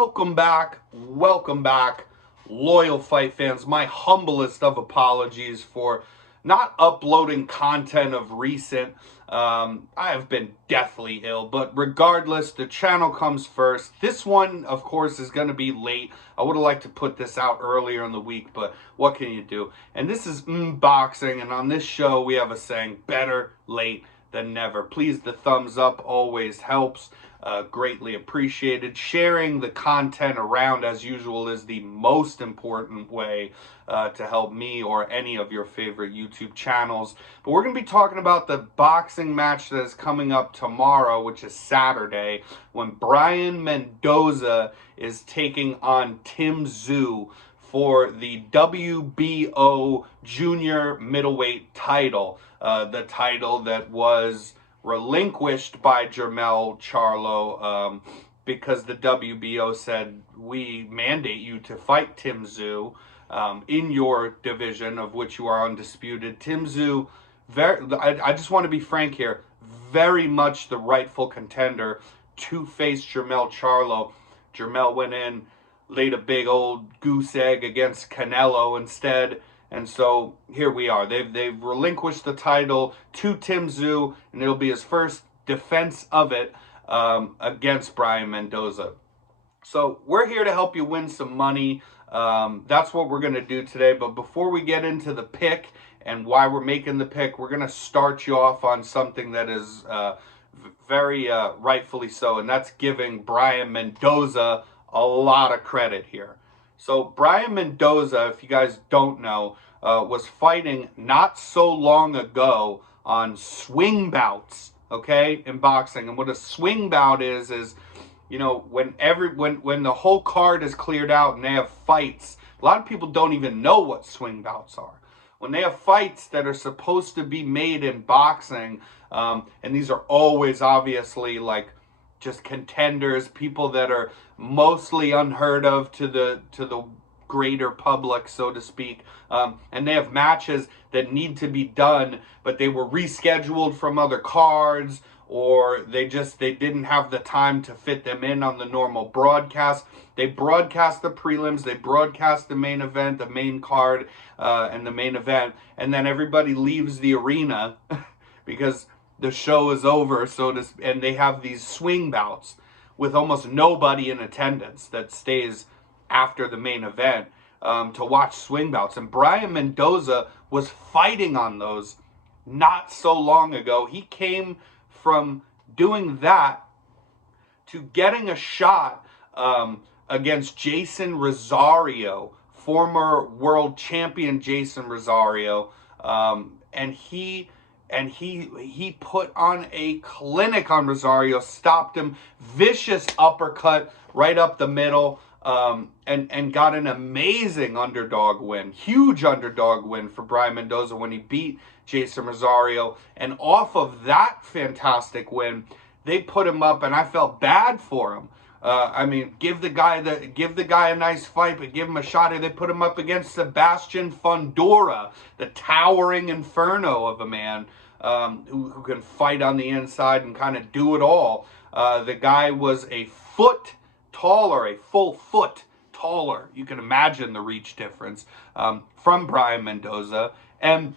welcome back, loyal fight fans. My humblest of apologies for not uploading content of recent. I have been deathly ill, but regardless, the channel comes first. This one, of course, is going to be late. I would have liked to put this out earlier in the week, but what can you do? And this is boxing, and on this show, we have a saying, better late than never. Please, the thumbs up always helps. Greatly appreciated. Sharing the content around, as usual, is the most important way to help me or any of your favorite YouTube channels. But we're going to be talking about the boxing match that is coming up tomorrow, which is Saturday, when Brian Mendoza is taking on Tszyu for the WBO junior middleweight title. The title that was relinquished by Jermell Charlo because the WBO said, we mandate you to fight Tszyu in your division, of which you are undisputed. Tszyu, I just want to be frank here, very much the rightful contender to face Jermell Charlo. Jermell went in, laid a big old goose egg against Canelo instead. And so here we are. They've relinquished the title to Tszyu, and it'll be his first defense of it against Brian Mendoza. So we're here to help you win some money. That's what we're going to do today. But before we get into the pick and why we're making the pick, we're going to start you off on something that is very rightfully so, and that's giving Brian Mendoza a lot of credit here. So Brian Mendoza, if you guys don't know, was fighting not so long ago on swing bouts, okay, in boxing. And what a swing bout is, you know, when the whole card is cleared out and they have fights. A lot of people don't even know what swing bouts are. When they have fights that are supposed to be made in boxing, and these are always obviously like just contenders, people that are mostly unheard of to the greater public, so to speak. And they have matches that need to be done, but they were rescheduled from other cards, or they didn't have the time to fit them in on the normal broadcast. They broadcast the prelims, they broadcast the main event, the main card, and the main event, and then everybody leaves the arena because the show is over, and they have these swing bouts with almost nobody in attendance that stays after the main event to watch swing bouts. And Brian Mendoza was fighting on those not so long ago. He came from doing that to getting a shot against Jason Rosario, former world champion Jason Rosario, and he put on a clinic on Rosario, stopped him, vicious uppercut right up the middle, and got an amazing underdog win, huge underdog win for Brian Mendoza when he beat Jason Rosario. And off of that fantastic win, they put him up, and I felt bad for him. I mean, give the guy a nice fight, but give him a shot. They put him up against Sebastian Fundora, the towering inferno of a man who can fight on the inside and kind of do it all. The guy was a foot taller, a full foot taller. You can imagine the reach difference from Brian Mendoza. And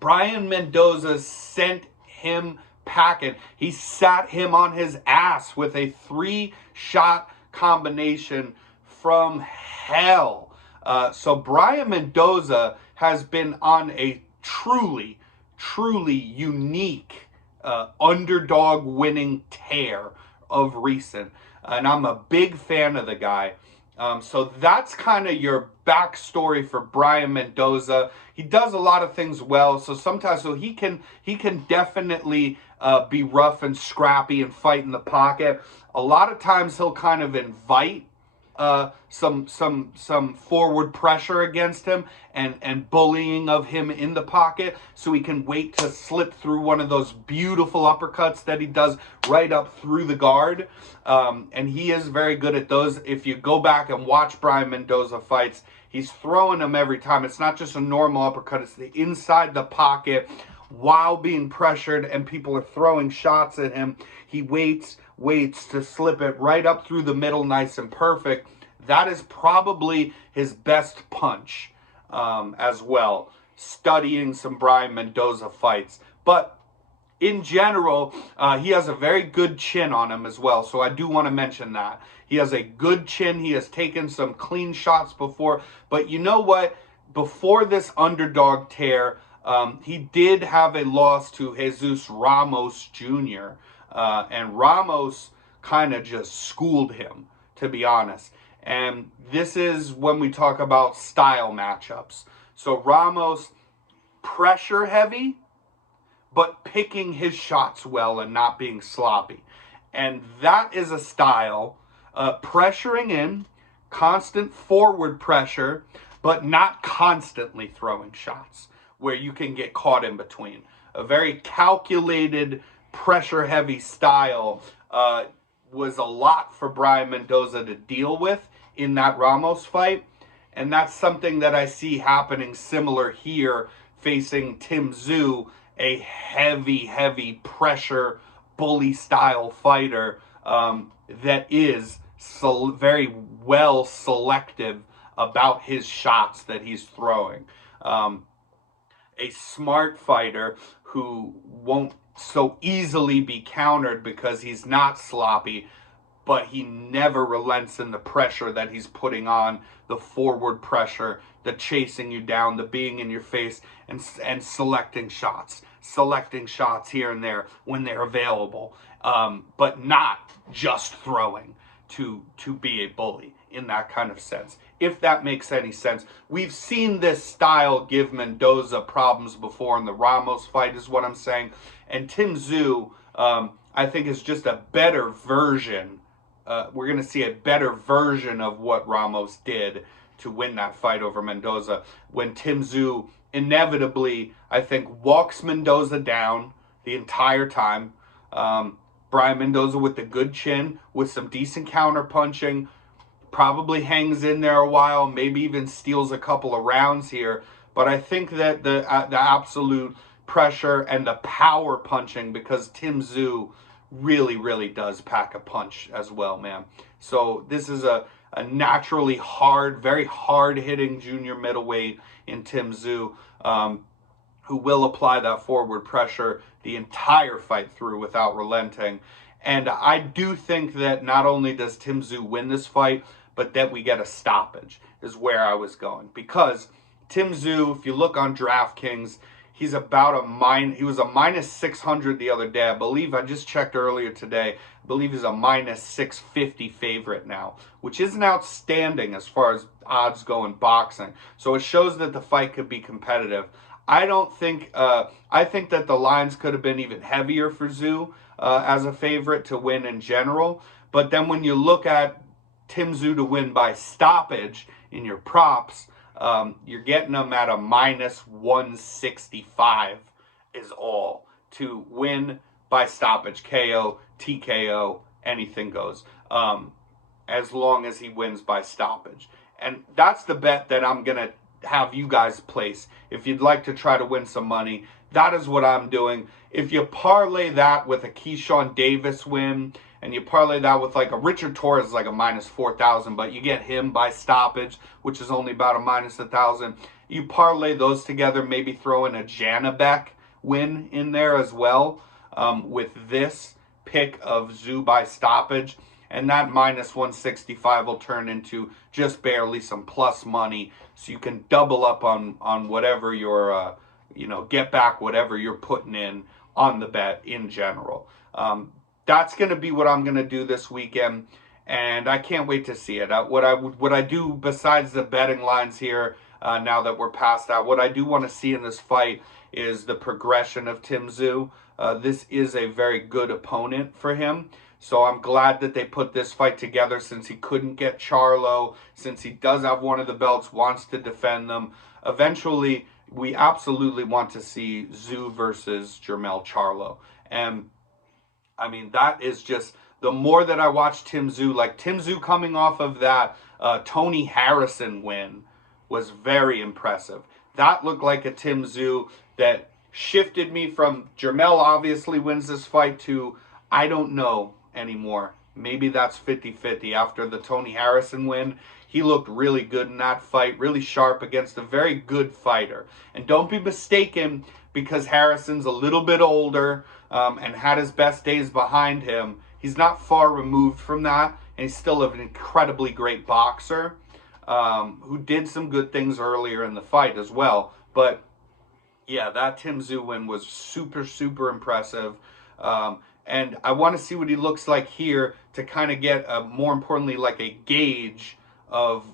Brian Mendoza sent him packing. He sat him on his ass with a 3-shot combination from hell. So Brian Mendoza has been on a truly unique underdog winning tear of recent. And I'm a big fan of the guy. So that's kind of your backstory for Brian Mendoza. He does a lot of things well. So sometimes, he can definitely be rough and scrappy and fight in the pocket. A lot of times he'll kind of invite some forward pressure against him and bullying of him in the pocket, so he can wait to slip through one of those beautiful uppercuts that he does right up through the guard. And he is very good at those. If you go back and watch Brian Mendoza fights, he's throwing them every time. It's not just a normal uppercut, it's the inside the pocket while being pressured and people are throwing shots at him. He waits waits to slip it right up through the middle nice and perfect. That is probably his best punch as well, studying some Brian Mendoza fights. But in general, he has a very good chin on him as well. So I do want to mention that. He has a good chin. He has taken some clean shots before. But you know what? Before this underdog tear, he did have a loss to Jesus Ramos Jr. And Ramos kind of just schooled him, to be honest. And this is when we talk about style matchups. So Ramos, pressure heavy, but picking his shots well and not being sloppy. And that is a style, pressuring in, constant forward pressure, but not constantly throwing shots where you can get caught in between. A very calculated, pressure-heavy style was a lot for Brian Mendoza to deal with in that Ramos fight. And that's something that I see happening similar here, facing Tszyu, a heavy pressure bully style fighter that is very well selective about his shots that he's throwing. A smart fighter who won't so easily be countered because he's not sloppy, but he never relents in the pressure that he's putting on, the forward pressure, the chasing you down, the being in your face, and selecting shots here and there when they're available, but not just throwing to be a bully in that kind of sense, if that makes any sense. We've seen this style give Mendoza problems before in the Ramos fight, is what I'm saying. And Tszyu, I think, is just a better version. We're going to see a better version of what Ramos did to win that fight over Mendoza, when Tszyu inevitably, I think, walks Mendoza down the entire time. Brian Mendoza with the good chin, with some decent counter punching, probably hangs in there a while, maybe even steals a couple of rounds here. But I think that the absolute pressure and the power punching, because Tszyu really does pack a punch as well, man. So this is a naturally hard, very hard-hitting junior middleweight in Tszyu, who will apply that forward pressure the entire fight through without relenting. And I do think that not only does Tszyu win this fight, but that we get a stoppage, is where I was going. Because Tszyu, if you look on DraftKings, he's about he was a minus 600 the other day. I believe, I just checked earlier today, I believe he's a minus 650 favorite now, which isn't outstanding as far as odds go in boxing. So it shows that the fight could be competitive. I think that the lines could have been even heavier for Tszyu as a favorite to win in general. But then when you look at Tszyu to win by stoppage in your props, you're getting them at a minus 165 is all. To win by stoppage, KO, TKO, anything goes, as long as he wins by stoppage. And that's the bet that I'm going to have you guys place. If you'd like to try to win some money, that is what I'm doing. If you parlay that with a Keyshawn Davis win, and you parlay that with like a Richard Torres, like a minus 4,000, but you get him by stoppage, which is only about a minus 1,000. You parlay those together, maybe throw in a Janabek win in there as well, with this pick of Tszyu by stoppage. And that minus 165 will turn into just barely some plus money, so you can double up on whatever your, get back whatever you're putting in on the bet in general. That's going to be what I'm going to do this weekend, and I can't wait to see it. What I do besides the betting lines here, now that we're past that, what I do want to see in this fight is the progression of Tszyu. This is a very good opponent for him. So I'm glad that they put this fight together, since he couldn't get Charlo, since he does have one of the belts, wants to defend them. Eventually, we absolutely want to see Tszyu versus Jermell Charlo. And, I mean, that is just, the more that I watch Tszyu, like Tszyu coming off of that Tony Harrison win was very impressive. That looked like a Tszyu that shifted me from Jermell obviously wins this fight to, I don't know anymore. Maybe that's 50-50. After the Tony Harrison win, he looked really good in that fight, really sharp against a very good fighter. And don't be mistaken, because Harrison's a little bit older and had his best days behind him. He's not far removed from that, and he's still an incredibly great boxer who did some good things earlier in the fight as well. But yeah, that Tszyu win was super, super impressive. And I want to see what he looks like here to kind of get, more importantly, like a gauge of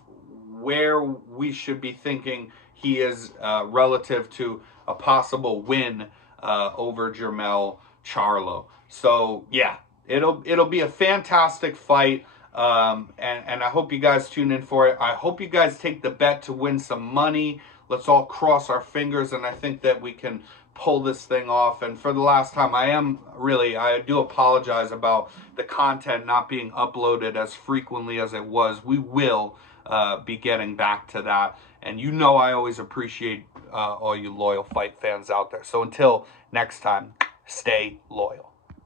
where we should be thinking he is relative to a possible win over Jermell Charlo. So yeah, it'll be a fantastic fight. And I hope you guys tune in for it. I hope you guys take the bet to win some money. Let's all cross our fingers, and I think that we can pull this thing off. And for the last time, I do apologize about the content not being uploaded as frequently as it was. We will be getting back to that. And you know I always appreciate all you loyal fight fans out there. So until next time, stay loyal.